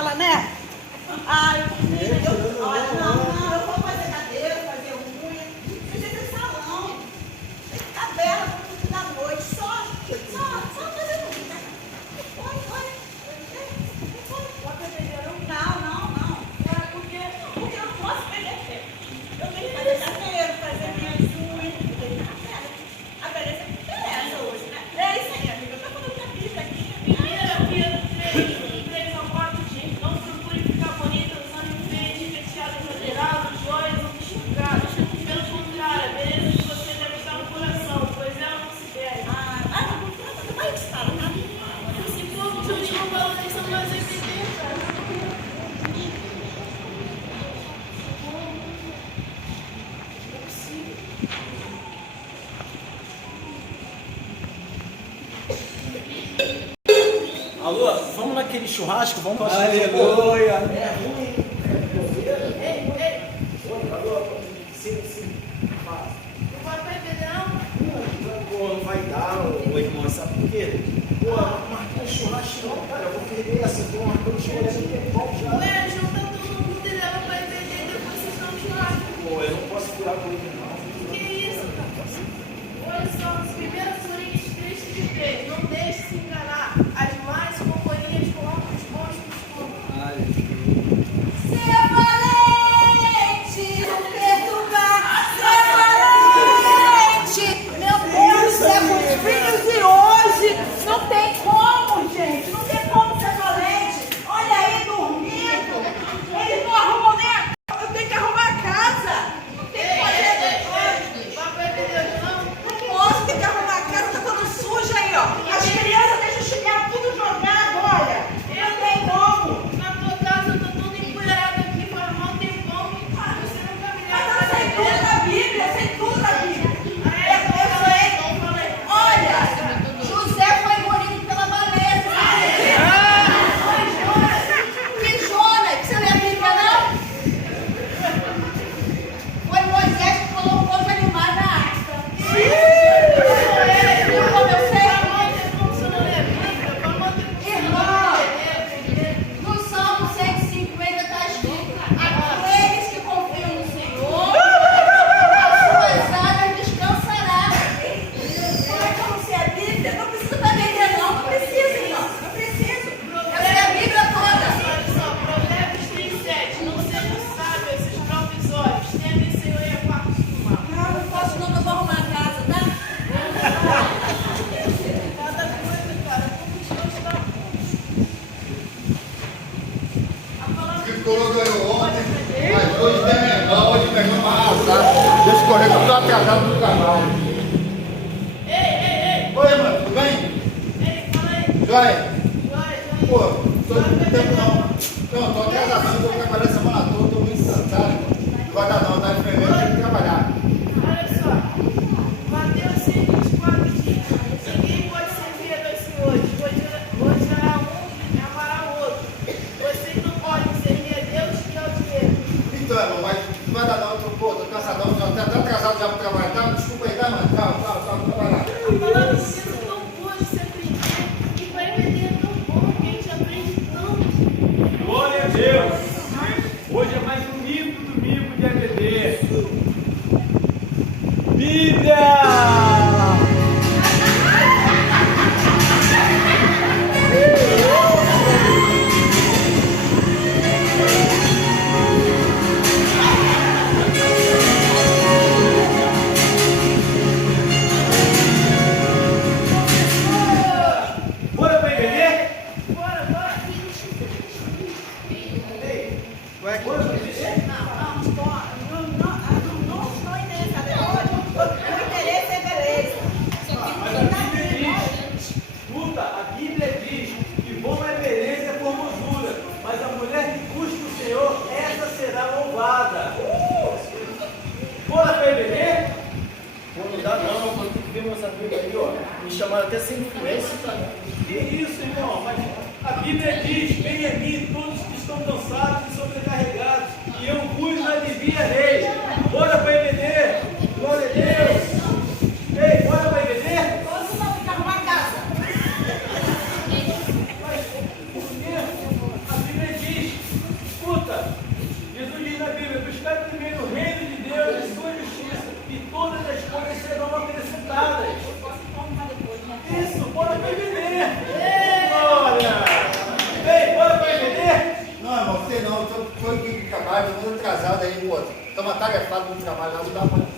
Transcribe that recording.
fala, né? Ai, menina, olha, não, eu vou fazer cabelo, fazer unha. Precisa ter salão. Tem que ficar bela no tudo da noite. Só fazer unha. Olha. Não. É porque eu não posso perder tempo. Eu tenho que fazer cabelo, fazer minhas unhas. Eu tenho que ficar bela. A beleza que interessa hoje, né? É isso aí, amiga. Eu tô falando da Bíblia aqui. Primeira, 3 ou 4 dias. Não procure ficar bonita usando enfeite, penteado exagerado, joias ou vestido caro. Pelo contrário, a beleza de você deve estar no coração, pois ela não se perde. Não vai te falar, tá? Esse povo que último valorização mais evidente. Alô, vamos naquele churrasco, vamos para Aleluia. É ruim. Ei, Alô, sim. não vai perder não? Pô, não vai dar, ô irmão, sabe por quê? Pô, marcar churrasco não, cara, eu vou perder essa, tô marcando churrasco aqui, é bom já. Ué, junta todo mundo e leva pra igreja e depois vocês vão churrasco. Pô, eu não posso furar com ele não. Que isso? Olha só, as primeiras Coríntios 3:3. Não deixe se enganar. As más companhias corrompem os bons costumes. Ser valente, não perturbar. Ser valente. Meu Deus, é os filhos de hoje. Não tem como, gente. Não tem como ser valente. Olha aí, dormindo. Eles não arrumam nem a... Eu tenho que arrumar a casa. Tem que fazer... Papai Deus, não? Não posso, tem que arrumar a casa. Tá toda suja aí, ó. As crianças deixam o chinelo tudo jogado, olha. Não tem como. Na tua casa eu tô toda empoeirada aqui, faz mal tempão. Você nunca me Mas leva eu sei tudo da Bíblia, eu sei tudo da Bíblia. falei. Olha, José foi engolido pela baleia. Que Jonas? Você lê a Bíblia, não? Foi Moisés que colocou os animais na arca. Como eu sei? Irmão, no Salmo 150 está escrito: aqueles que confiam no Senhor, as suas asas descansarão. Como é que eu não sei a Bíblia? Não precisa da Bíblia, não precisa, irmão. Não preciso. Eu sei a Bíblia toda. Olha só, Provérbios 3:7. Não sejam sábios aos seus próprios olhos. Temem o Senhor e afastem do mal. Não posso não, que eu vou arrumar a casa, tá? Cada coisa, cara, como os dois estão. A palavra O Tricolor ganhou ontem, mas hoje tem Mengão, hoje Mengão vai arrasar. Deixa eu correr que eu tô atrasado no trabalho. Ei, Oi, mano, tudo bem? fala aí. Joia? Vai. Pô, tô com tempo não. Não, tô atrasadão, tô trabalhando a semana toda, tô muito cansado. Não vai dar não, tá de fevereiro, tem que trabalhar. Olha só, Mateus 6:24 diz: ninguém pode servir a dois senhores, pois odiará um e amará o outro. Vocês não podem servir a Deus e ao dinheiro. Então, irmão, mas não vai dar não, tô cansadão, já tá atrasado já pro trabalho, tá? Desculpa aí, tá, mano? Tchau, trabalhar. A palavra de Deus é tão boa de se aprender, e para aprender é tão bom que a gente aprende tanto. Glória a Deus. Hoje é mais um lindo domingo de EBD. Bíblia! Bora pra EBD? Bora. Ué, Bora pra EBD? Não interessa. O interesse é beleza. Mas a Bíblia diz, escuta, a Bíblia diz que bom é beleza e é formosura, mas a mulher que busca o Senhor, essa será louvada. Bora pra EBD? pô, não dá não, quando tu viu meus amigos aí, ó, me chamaram até sem influência, tá? Que isso, irmão? Mas a Bíblia diz, vem a mim todos que estão cansados e sobrecarregados, e eu vos aliviarei. Bora para EBD, glória a Deus. Ei, bora para EBD? Vamos lá, tem que arrumar a casa. Mas, por quê? A Bíblia diz, Estamos atarefados no trabalho, lá não dá para